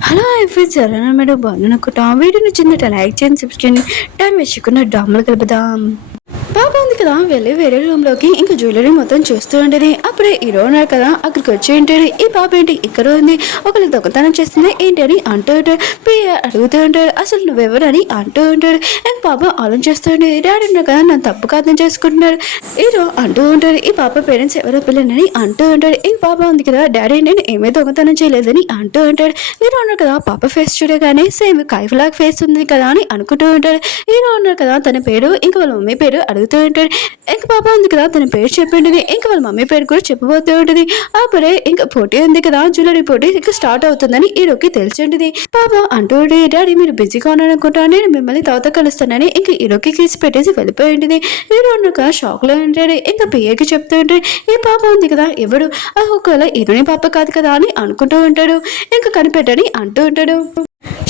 Hello friends ఎవరైనా madam బాగున్నానుకుంటా video నచ్చిందట like చేయండి subscribe చేయండి టైం వేసుకున్న డ్రామాలు కలుపుదాం పాప ఉంది కదా వెళ్ళి వేరే రూమ్ లోకి ఇంకా జ్యువెలరీ మొత్తం చూస్తూ ఉండేది అప్పుడే హీరో ఉన్నాడు కదా అక్కడికి వచ్చి ఏంటాడు ఈ పాప ఏంటి ఇక్కడ ఉంది ఒకళ్ళు దొంగతనం చేస్తుంది ఏంటి అని అంటూ ఉంటాడు పియ అడుగుతూ ఉంటాడు అసలు నువ్వెవరని అంటూ ఉంటాడు ఇంకా పాప ఆలోచిస్తూ ఉండేది డాడీ ఉన్నాడు కదా నన్ను తప్పుగా అర్థం చేసుకుంటున్నాడు హీరో అంటూ ఉంటాడు ఈ పాప పేరెంట్స్ ఎవరో పిల్లలని అంటూ ఉంటాడు ఈ పాప ఉంది కదా డాడీ నేను ఏమీ దొంగతనం చేయలేదని అంటూ ఉంటాడు హీరో ఉన్నాడు కదా పాప ఫేస్ చూడగానే సేమ్ కైఫ్ లాగా ఫేస్ ఉంది కదా అని అనుకుంటూ ఉంటాడు హీరో ఉన్నాడు కదా తన పేరు ఇంకా వాళ్ళ మమ్మీ పేరు అడుగుతూ ఉంటాడు ఇంక పాప ఉంది కదా తన పేరు చెప్పిండేది ఇంకా వాళ్ళ మమ్మీ పేరు కూడా చెప్పబోతూ ఉంటుంది అప్పుడే ఇంకా పోటీ ఉంది కదా జ్యువెలరీ పోటీ ఇంకా స్టార్ట్ అవుతుందని హీరోకి తెలిసిండేది పాప అంటూ ఉండేది డాడీ మీరు బిజీగా ఉన్నారనుకుంటా నేను మిమ్మల్ని తర్వాత కలుస్తానని ఇంకా హీరోకి కేసు పెట్టేసి వెళ్ళిపోయి ఉంటుంది హీరో ఉన్నాక షాక్ లో ఉంటాడు ఇంకా పిఏకి చెప్తూ ఉంటాడు ఈ పాప ఉంది కదా ఎవడు ఒకవేళ హీరోని పాప కాదు కదా అని అనుకుంటూ ఉంటాడు ఇంకా కనిపెట్టని అంటూ ఉంటాడు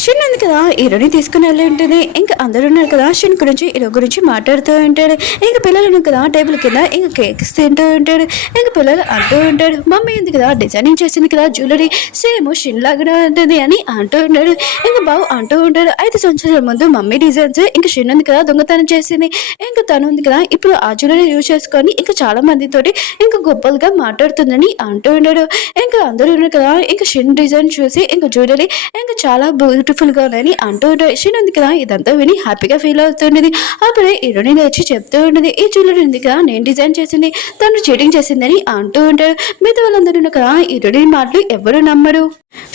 షిన్ ఉంది కదా హీరోని తీసుకుని వెళ్ళి ఉంటుంది ఇంకా అందరూ ఉన్నారు కదా షిన్ గురించి హీరో గురించి మాట్లాడుతూ ఉంటాడు ఇంకా పిల్లలు ఉన్నారు కదా టేబుల్ కింద ఇంకా కేక్స్ తింటూ ఉంటాడు ఇంకా పిల్లలు అంటూ ఉంటాడు మమ్మీ ఉంది కదా డిజైనింగ్ చేసింది కదా జ్యువెలరీ సేమ్ షిన్ లాగా ఉంటుంది అని అంటూ ఉంటాడు ఇంకా బాబు అంటూ ఉంటాడు 5 సంవత్సరాల ముందు మమ్మీ డిజైన్స్ ఇంకా షిన్ ఉంది కదా దొంగతనం చేసింది ఇంకా తను ఉంది కదా ఇప్పుడు ఆ జ్యువెలరీ యూజ్ చేసుకొని ఇంకా చాలా మందితోటి ఇంకా గొప్పలుగా మాట్లాడుతుందని అంటూ ఉంటాడు ఇంకా అందరూ ఉన్నారు కదా ఇంకా షిన్ డిజైన్ చూసి ఇంకా జ్యువెలరీ ఇంకా చాలా బ్యూటిఫుల్ గా ఉందని అంటూ ఉంటాడు షిన్ ఉంది కదా ఇదంతా విని హ్యాపీగా ఫీల్ అవుతుండేది అప్పుడే హీరోని వచ్చి చెప్తూ ఉండేది ఈ జ్యువెలరీ ఉంది కదా నేను డిజైన్ చేసింది తను చీటింగ్ చేసిందని అంటూ ఉంటాడు మిగతా వాళ్ళందరూ ఉన్నారు కదా హీరోని మాటలు ఎవరు నమ్మరు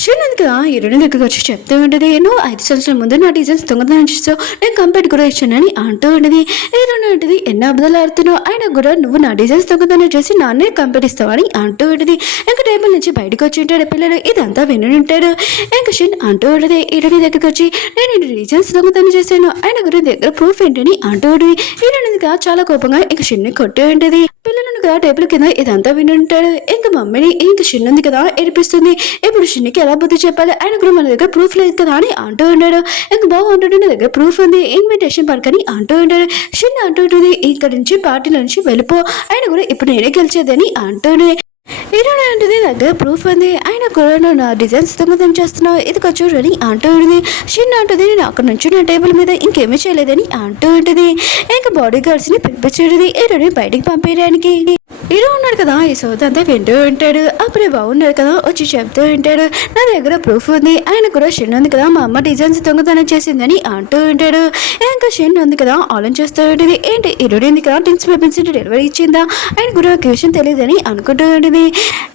షిన్ ఉంది కదా హీరోని దగ్గరకు వచ్చి చెప్తూ ఉండేది నువ్వు 5 సంవత్సరాల ముందు నా డిజైన్స్ దొంగతనం చేస్తావు నేను కంప్లీట్ కూడా ఇచ్చానని అంటూ ఉండేది హీరోని ఉంటుంది ఎన్నో అబద్ధాలు ఆడుతున్నావు అయినా కూడా నువ్వు నా డిజైన్స్ దొంగతనం చేసి నాన్నే కంప్లీట్ ఇస్తావని అంటూ ఉండేది ఇంకా టేబుల్ నుంచి బయటకు వచ్చి ఉంటాడు పిల్లలు ఇదంతా విని ఉంటాడు ఇంకా షిన్ అంటూ ఉండేది హీరోని దగ్గరికి వచ్చి నేను డిజైన్స్ దొంగతనం చేశాను ఆయన గురి దగ్గర ప్రూఫ్ ఏంటని అంటూ ఉండేది హీరోని చాలా కోపంగా ఇంకా షిన్ని కొట్టి ఉండేది పిల్లలను కదా టేబుల్ కింద ఇదంతా విని ఉంటాడు ఇంకా మమ్మీని ఇంకా షిన్ ఉంది కదా ఏడిపిస్తుంది ఇప్పుడు షిన్నికి ఎలా బుద్ధి చెప్పాలి ఆయన కూడా మన దగ్గర ప్రూఫ్ లేదు కదా అని అంటూ ఉన్నాడు ఇంకా బాబు అంటుంటే నా దగ్గర ప్రూఫ్ ఉంది ఇన్విటేషన్ పడకని అంటూ ఉంటాడు షిన్ అంటూ ఉంటుంది ఇక్కడ నుంచి పార్టీల నుంచి వెళ్ళిపో ఆయన కూడా ఇప్పుడు నేనే గెలిచేదని అంటూనే హీరోని అంటుంది దగ్గర ప్రూఫ్ ఉంది ఆయన కూడా నువ్వు నా డిజైన్స్ దొంగతనం చేస్తున్నావు ఇది చూడని అంటూ ఉంటుంది షిన్ అంటుంది నేను అక్కడ నుంచి నా టేబుల్ మీద ఇంకేమీ చేయలేదని అంటూ ఉంటుంది ఇంకా బాడీ గార్డ్స్ ని పిలిపించేది హీరోని బయటికి పంపించడానికి హీరో ఉన్నాడు కదా ఈ సోదంతా వింటూ ఉంటాడు అప్పుడే బాగున్నాడు కదా వచ్చి చెప్తూ ఉంటాడు నా దగ్గర ప్రూఫ్ ఉంది ఆయన కూడా షిన్ ఉంది కదా మా అమ్మ డిజైన్స్ దొంగతనం చేసిందని అంటూ ఉంటాడు ఇంకా షిన్ ఉంది కదా ఆలోచిస్తూ ఉంటుంది ఏంటి హీరోని ఉంది కదా టిన్స్ పెపెన్స్ డెలివరీ ఇచ్చిందా ఆయన కూడా ఒక విషయం తెలియదని అనుకుంటూ ఉంటుంది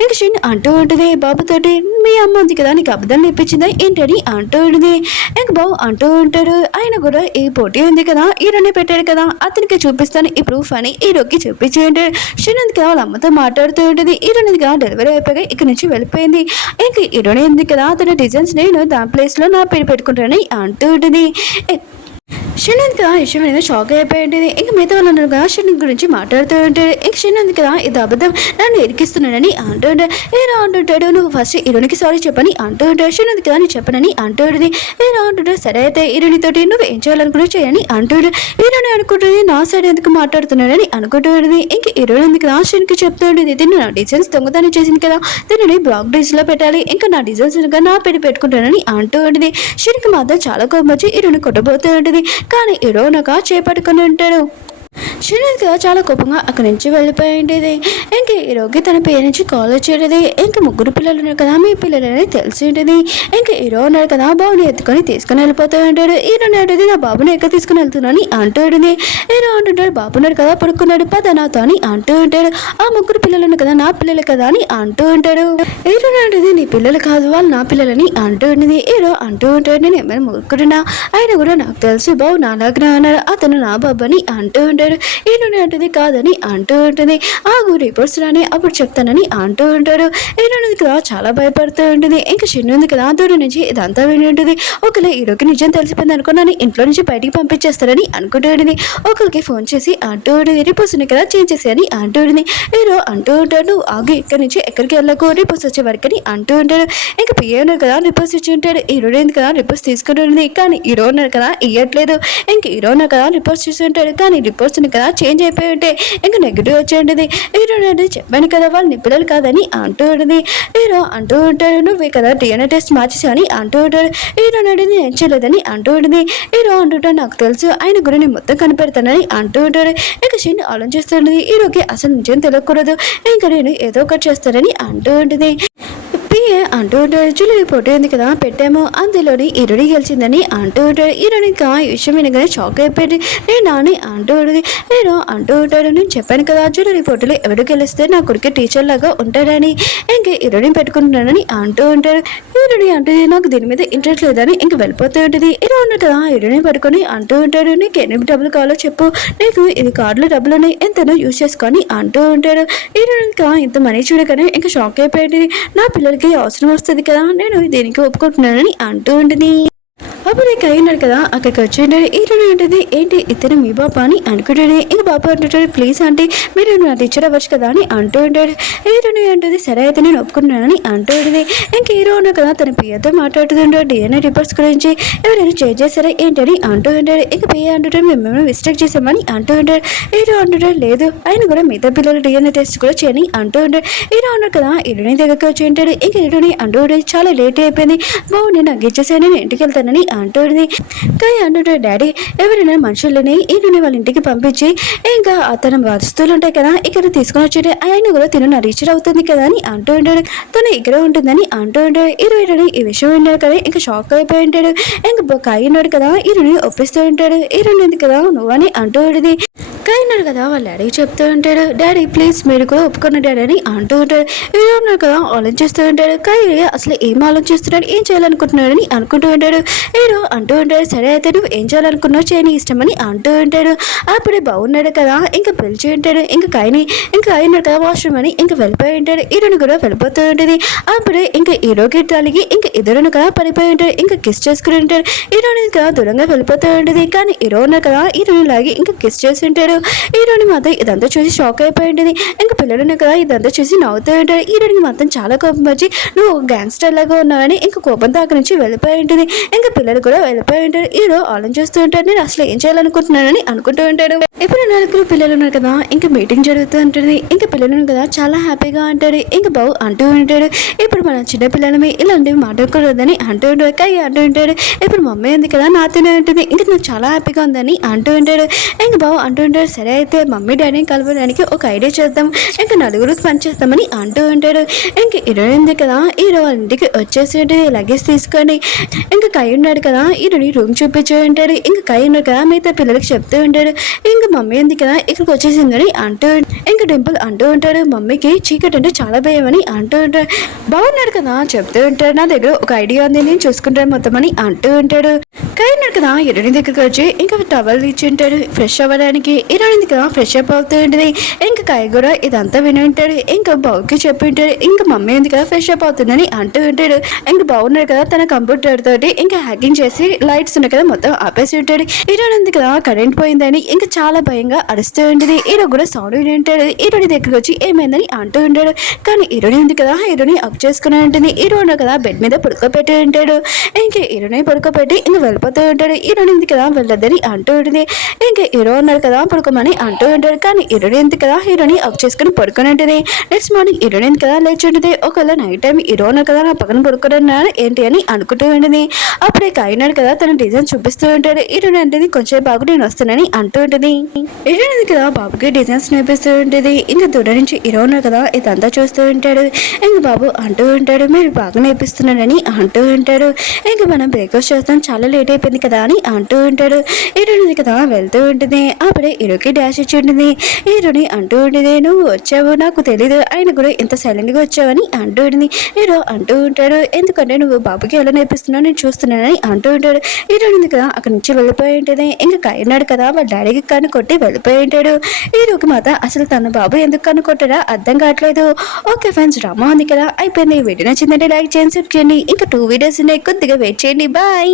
ఇంకా షిన్ అంటూ ఉంటుంది బాబుతోటి మీ అమ్మ ఉంది కదా నీకు అబద్ధాలు నేర్పించిందా ఏంటని అంటూ ఉంటుంది ఇంకా బాబు అంటూ ఉంటాడు ఆయన కూడా ఈ పోటీ ఉంది కదా హీరోనే పెట్టాడు కదా అతనికి చూపిస్తాను ఈ ప్రూఫ్ అని హీరోకి చూపించేయండి షిన్ ఉంది కదా వాళ్ళ అమ్మతో మాట్లాడుతూ ఉంటుంది హీరోని కదా డెలివరీ అయిపోయి ఇక్కడ నుంచి వెళ్ళిపోయింది ఇంకా హీరోని ఉంది కదా అతని డిజైన్స్ నేను దాని ప్లేస్ లో నా పేరు పెట్టుకుంటానని అంటూ ఉంటుంది షిన్ ఉంది కదా విషయం అనేది షాక్ అయిపోయింది ఇంక మిగతా వాళ్ళు కదా షిన్ గురించి మాట్లాడుతూ ఉంటాడు ఇంక షిన్ ఉంది కదా ఇది అబద్ధం నన్ను ఇరికిస్తున్నాడని అంటూ ఉంటాడు హీరో అంటుంటాడు నువ్వు ఫస్ట్ హీరోనికి సారీ చెప్పని అంటూ ఉంటాడు షిన్ ఉంది కదా నేను చెప్పనని అంటూ ఉంటుంది హీరో అంటుంటాడు సరే అయితే హీరోనితోటి నువ్వు ఏం చేయాలనుకుంటూ చేయని అంటాడు హీరోని అనుకుంటుంది నా సైడ్ ఎందుకు మాట్లాడుతున్నాడని అనుకుంటూ ఉంటుంది ఇంక హీరోని ఉంది కదా షిన్కి చెప్తూ ఉంటుంది దీన్ని నా డిజైన్స్ దొంగతనం చేసింది కదా దీనిని బ్లాక్ డిజ్ లో పెట్టాలి ఇంకా నా డిజైన్స్ నా పెట్టి పెట్టుకుంటానని అంటూ ఉంటుంది షిన్కి మాత్రం చాలా కోపం వచ్చి హీరోని కొట్టబోతూ ఉంటుంది కానీ హీరో నాకు చేపట్టుకుని ఉంటాడు షిన్ కదా చాలా కోపంగా అక్కడి నుంచి వెళ్ళిపోయి ఉండేది ఇంక హీరోకి తన పేరు నుంచి కాల్ వచ్చేది ఇంకా ముగ్గురు పిల్లలు ఉన్నారు కదా మీ పిల్లలని తెలిసి ఉంటుంది ఇంకా హీరో ఉన్నాడు కదా బాబుని ఎత్తుకొని తీసుకుని వెళ్ళిపోతూ ఉంటాడు హీరో నాడు నా బాబుని ఎక్కడ తీసుకుని వెళ్తున్నాను అంటూ ఉంటుంది హీరో అంటుంటాడు బాబు ఉన్నాడు కదా పడుకున్నాడు పద నాతో అని అంటూ ఉంటాడు ఆ ముగ్గురు పిల్లలు ఉన్నారు కదా నా పిల్లలు కదా అని అంటూ ఉంటాడు హీరో నాడు నీ పిల్లలు కాదు వాళ్ళు నా పిల్లలని అంటూ ఉంటుంది హీరో అంటూ ఉంటాడు నేను ఏమైనా ముగ్గురున్నా ఆయన కూడా నాకు తెలుసు బాబు నాలాగా అన్నాడు అతను నా బాబు అని అంటూ ఉంటాడు ఈయన అంటుంది కాదని అంటూ ఉంటుంది ఆగు రిపోర్ట్స్ రాని అప్పుడు చెప్తానని అంటూ ఉంటాడు ఈయనది కదా చాలా భయపడుతూ ఉంటుంది ఇంకా షిన్ ఉంది కదా దూరం నుంచి ఇదంతా విని ఉంటుంది ఒకళ్ళు హీరోకి నిజం తెలిసిపోయింది అనుకున్నాను ఇంట్లో నుంచి బయటికి పంపించేస్తారని అనుకుంటూ ఉంటుంది ఒకరికి ఫోన్ చేసి అంటూ ఉంటుంది రిపోర్ట్స్ ఉన్నాయి కదా చేంజ్ చేసేయని అంటూ ఉంటుంది హీరో అంటూ ఉంటాడు ఆగి ఇక్కడి నుంచి ఎక్కడికి వెళ్ళకు రిపోర్ట్స్ వచ్చే వరకు అని అంటూ ఉంటాడు ఇంకా పిఏ ఉన్నారు కదా రిపోర్ట్స్ ఇచ్చి ఉంటాడు హీరో ఉంది కదా రిపోర్ట్స్ తీసుకుంటూ ఉంటుంది కానీ హీరో ఉన్నారు కదా ఇవ్వట్లేదు ఇంక హీరో ఉన్నారు కదా రిపోర్ట్స్ చూసి ఉంటాడు కానీ రిపోర్ట్స్ వస్తుంది కదా చేంజ్ అయిపోయి ఉంటే ఇంకా నెగిటివ్ వచ్చి ఉంటుంది. హీరో అంటే చెప్పాను కదా వాళ్ళు నీ పిల్లలు కాదని అంటూ ఉంటుంది. హీరో అంటూ ఉంటాడు నువ్వే కదా DNA టెస్ట్ మార్చేసాని అంటూ ఉంటాడు. హీరో నడిని ఏం చేయలేదని అంటూ ఉంటుంది. హీరో అంటుంటాడు నాకు తెలుసు ఆయన గురి నేను మొత్తం కనిపెడతానని అంటూ ఉంటాడు. ఇక షీన్ ఆలోచిస్తుంటుంది హీరోకి అసలు నిజం తెలియకూడదు ఇంకా నేను ఏదో ఒకటి చేస్తానని అంటూ ఉంటుంది. పిఏ అంటూ ఉంటాడు జ్యువెలరీ ఫోటో ఉంది కదా పెట్టాము అందులోని హీరోని గెలిచిందని అంటూ ఉంటాడు. హీరోని ఇంకా ఈ విషయం వినగానే షాక్ అయిపోయింది. నేను నాని అంటూ ఉంటుంది. హీరో అంటూ ఉంటాడు నేను చెప్పాను కదా జ్యువెలరీ ఫోటోలు ఎవరు గెలిస్తే నా కొడుకు టీచర్ లాగా ఉంటాడని ఇంకా హీరోని పెట్టుకుంటున్నానని అంటూ ఉంటాడు. హీరోని అంటే నాకు దీని మీద ఇంట్రెస్ట్ లేదని ఇంక వెళ్ళిపోతూ ఉంటుంది. హీరో ఉన్నట్టు కదా హీరోని పట్టుకొని అంటూ ఉంటాడు నీకు ఎన్ని డబ్బులు కావాలో చెప్పు నీకు ఇది కార్డులో డబ్బులు ఉన్నాయి ఎంతనో యూజ్ చేసుకొని అంటూ ఉంటాడు. హీరోని ఇంకా ఇంత మనీ చూడగానే ఇంకా షాక్ అయిపోయింది. నా పిల్లలకి అవసరం వస్తుంది కదా నేను దీనికి ఒప్పుకుంటున్నానని అంటూ ఉంటుంది. అప్పుడు ఇక అయినాడు కదా అక్కడికి వచ్చి హీరోని ఉంటుంది ఏంటి ఇతను మీ బాబా అని అనుకుంటాడు. ఇంక బాబా అంటుంటాడు ప్లీజ్ అంటే మీరు నా టీచర్ అవ్వచ్చు కదా అని అంటూ ఉంటాడు. హీరోని అంటుంది సరే అయితే నేను ఒప్పుకున్నానని అంటూ ఉంటుంది. ఇంక హీరో ఉన్నాడు కదా తన పియ్యతో మాట్లాడుతుంటాడు DNA రిపోర్ట్స్ గురించి ఎవరైనా చేంజ్ చేస్తారా ఏంటని అంటూ ఉంటాడు. ఇక పియ్య అంటుంటాడు మేము మిస్టేక్ చేసామని అంటూ ఉంటాడు. హీరో అంటుంటాడు లేదు ఆయన కూడా మిగతా పిల్లలు DNA టెస్ట్ కూడా చేయని అంటూ ఉంటాడు. హీరో ఉన్నాడు కదా హీరోని దగ్గరికి వచ్చి ఉంటాడు. ఇంక హీరోని అంటూ ఉంటుంది చాలా లేట్ అయిపోయింది బాబు నేను నాకు ఇచ్చేసాను నేను ఇంటికి వెళ్తానని అంటుంది. కానీ అంటుంటాడు డాడీ ఎవరైనా మనుషులని ఈయనని వాళ్ళ ఇంటికి పంపించి ఇంకా తన వస్తువులు ఉంటాయి కదా ఇక్కడ తీసుకొని వచ్చి ఆయన కూడా తిను నా రీచర్ అవుతుంది కదా అని అంటూ ఉంటాడు. తను ఇక్కడ ఉంటుందని అంటూ ఉంటాడు. హీరోయిన్ ఈ విషయం విన్నాడు కదా ఇంకా షాక్ అయిపోయి ఉంటాడు. ఇంకా కాయినాడు కదా హీరోని ఒప్పిస్తూ ఉంటాడు. హీరోయిన్ ఉంది కదా నువ్వని అంటూ ఉంటుంది. కాయినాడు కదా వాళ్ళ డాడీకి చెప్తూ ఉంటాడు డాడీ ప్లీజ్ మీరు కూడా ఒప్పుకున్న డాడీ అని అంటూ ఉంటాడు. హీరో ఉన్నాడు కదా ఆలోచిస్తూ ఉంటాడు కాయి అసలు ఏం ఆలోచిస్తున్నాడు ఏం చేయాలనుకుంటున్నాడని అనుకుంటూ ఉంటాడు. హీరో అంటూ ఉంటాడు సరే అయితే నువ్వు ఏం చేయాలనుకున్నావు చేయని ఇష్టమని అంటూ ఉంటాడు. అప్పుడే బాగున్నాడు కదా ఇంకా పిలిచి ఉంటాడు. ఇంకా కాయని ఇంకా అయినాడు కదా వాష్రూమ్ అని ఇంకా వెళ్ళిపోయి ఉంటాడు. హీరోని కూడా వెళ్ళిపోతూ ఉంటుంది. అప్పుడే ఇంకా హీరోకి తలిగి ఇంకా ఇద్దరును కదా పడిపోయి ఉంటాడు. ఇంకా కిస్ చేసుకుని ఉంటాడు. హీరోని కదా దూరంగా వెళ్ళిపోతూ ఉంటుంది. కానీ హీరో ఉన్నాడు కదా హీరోని లాగి ఇంకా కిస్ చేసి ఉంటాడు. హీరోని మాత్రం ఇదంతా చూసి షాక్ అయిపోయి ఉంటుంది. ఇంకా పిల్లలున్న కదా ఇదంతా చూసి నవ్వుతూ ఉంటాడు. హీరోని మాత్రం చాలా కోపం వచ్చి నువ్వు గ్యాంగ్స్టర్ లాగా ఉన్నావని ఇంకా కోపంతో అక్కడి నుంచి వెళ్ళిపోయి ఉంటుంది. ఇంకా పిల్లలు కూడా వెళ్ళిపోయి ఉంటారు. హీరో ఆలోచిస్తూ ఉంటాడు నేను అసలు ఏం చేయాలనుకుంటున్నానని అనుకుంటూ ఉంటాడు. ఇప్పుడు నలుగురు పిల్లలు ఉన్నారు కదా ఇంకా మీటింగ్ జరుగుతూ ఉంటుంది. ఇంకా పిల్లలు కదా చాలా హ్యాపీగా అంటాడు. ఇంకా బావు అంటూ ఉంటాడు ఇప్పుడు మన చిన్న పిల్లలమే ఇలాంటివి మాట్లాడుకోలేదని అంటూ ఉంటాడు. కాయ అంటూ ఉంటాడు ఇప్పుడు మమ్మీ ఉంది కదా నాతోనే ఉంటుంది ఇంకా నాకు చాలా హ్యాపీగా ఉందని అంటూ ఉంటాడు. ఇంకా బావు అంటూ ఉంటాడు సరే అయితే మమ్మీ డాడీని కలవడానికి ఒక ఐడియా చేద్దాం ఇంకా నలుగురికి పనిచేస్తామని అంటూ ఉంటాడు. ఇంకా హీరోయిన్ ఉంది కదా హీరో వాళ్ళ ఇంటికి వచ్చేసి ఉంటుంది లగేజ్ తీసుకొని ఇంకా కై ఉన్నాడు కదా హీరోని రూమ్ చూపించు ఉంటాడు. ఇంకా కై ఉన్నాడు కదా మిగతా పిల్లలకి చెప్తూ ఉంటాడు ఇంకా మమ్మీ ఉంది కదా ఇక్కడికి వచ్చేసిందని అంటూ ఇంకా డింపుల్ అంటూ ఉంటాడు మమ్మీకి చీకటి అంటే చాలా భయం అని అంటూ ఉంటాడు. బాగున్నాడు కదా చెప్తూ ఉంటాడు నా దగ్గర ఒక ఐడియా ఉంది నేను చూసుకుంటాను మొత్తం అని అంటూ ఉంటాడు. కై ఉన్నాడు కదా హీరోయిన్ దగ్గరికి వచ్చి ఇంకా టవల్ ఇచ్చి ఉంటాడు ఫ్రెష్ అవ్వడానికి. హీరోయిన్ కదా ఫ్రెష్ అప్ అవుతూ ఉంటుంది. ఇంకా కై కూడా ఇదంతా విని ఉంటాడు. ఇంకా బావుకి చెప్పి ఉంటాడు ఇంకా మమ్మీ ఉంది కదా ఫ్రెష్ అప్ అవుతుందని అంటూ ఉంటాడు. ఇంకా బాగున్నాడు కదా తన కంప్యూటర్ తోటి ఇంకా హ్యాకింగ్ చేసి లైట్స్ ఉన్నాయి కదా మొత్తం ఆపేసి ఉంటాడు. హీరోయిన్ ఉంది కదా కరెంట్ పోయిందని ఇంకా చాలా భయంగా అరుస్తూ ఉంటుంది. హీరో కూడా సౌండ్ విని ఉంటాడు. హీరోని దగ్గరికి వచ్చి ఏమైందని అంటూ ఉంటాడు. కానీ హీరోయిన్ ఉంది కదా హీరోని అప్ చేసుకుని ఉంటుంది. హీరో ఉన్నాడు కదా బెడ్ మీద పడుకోబెట్టి ఉంటాడు. ఇంకా హీరోని పడుకోబెట్టి ఇంకా వెళ్ళిపోతూ ఉంటాడు. హీరోయిన్ ఉంది కదా వెళ్ళొద్దని అంటూ ఉంటుంది. ఇంకా హీరో ఉన్నాడు కదా పడుకోమని అంటూ ఉంటాడు. కానీ హీరోయిన్ ఉంది కదా హీరోని అప్ చేసుకుని పడుకొని ఉంటుంది. నెక్స్ట్ మార్నింగ్ హీరోయిన్ కదా లేచి ఉంటుంది. ఒకవేళ నైట్ టైం హీరో ఉన్నాడు కదా నా పక్కన పడుకున్నాడు ఏంటి అని అనుకుంటూ ఉంటుంది. అప్పుడే కాయినాడు కదా తన డిజైన్ చూపిస్తూ ఉంటాడు. హీరోయిన్ అంటే కొంచెం బాబు నేను వస్తానని అంటూ ఉంటుంది. హీరోయిన్ కదా బాబుకి డిజైన్స్ నేర్పిస్తూ ఉంటుంది. ఇంకా దూరం నుంచి హీరో ఉన్నాడు కదా ఇదంతా చూస్తూ ఉంటాడు. ఇంకా బాబు అంటూ ఉంటాడు మీరు బాగా నేర్పిస్తున్నాడని అంటూ ఉంటాడు. ఇంకా మనం బ్రేక్ఫాస్ట్ చేస్తాం చాలా లేట్ అయిపోయింది కదా అని అంటూ ఉంటాడు. హీరోయిన్ కదా వెళ్తూ ఉంటుంది. అప్పుడే హీరోకి డాష్ ఇచ్చి ఉంటుంది. హీరోని అంటూ ఉంటుంది నువ్వు వచ్చావు నాకు తెలీదు ఆయన కూడా ఇంత సైలెంట్ గా వచ్చావని అంటూ ఉంటుంది. హీరో అంటూ ఉంటాడు ఎందుకంటే నువ్వు బాబుకి ఎలా నేర్పిస్తున్నావు నేను చూస్తున్నానని అంటూ ఉంటాడు. హీరోయిన్ కదా అక్కడి నుంచి వెళ్ళిపోయి ఉంటుంది. ఇంకా కైనాడు కదా వాళ్ళ డాడీకి కన్ను కొట్టి వెళ్ళిపోయి ఉంటాడు. హీరోకి మాత్రం అసలు తన బాబు ఎందుకు కన్ను కొట్టాడా అర్థం కావట్లేదు. ఓకే ఫ్రెండ్స్ డ్రామా ఉంది కదా అయిపోయింది. వీడియో నచ్చిందంటే లైక్ చేయండి సబ్స్క్రైబ్ చేయండి. ఇంకా 2 వీడియోస్ ఉన్నాయి కొద్దిగా వెయిట్ చేయండి బాయ్.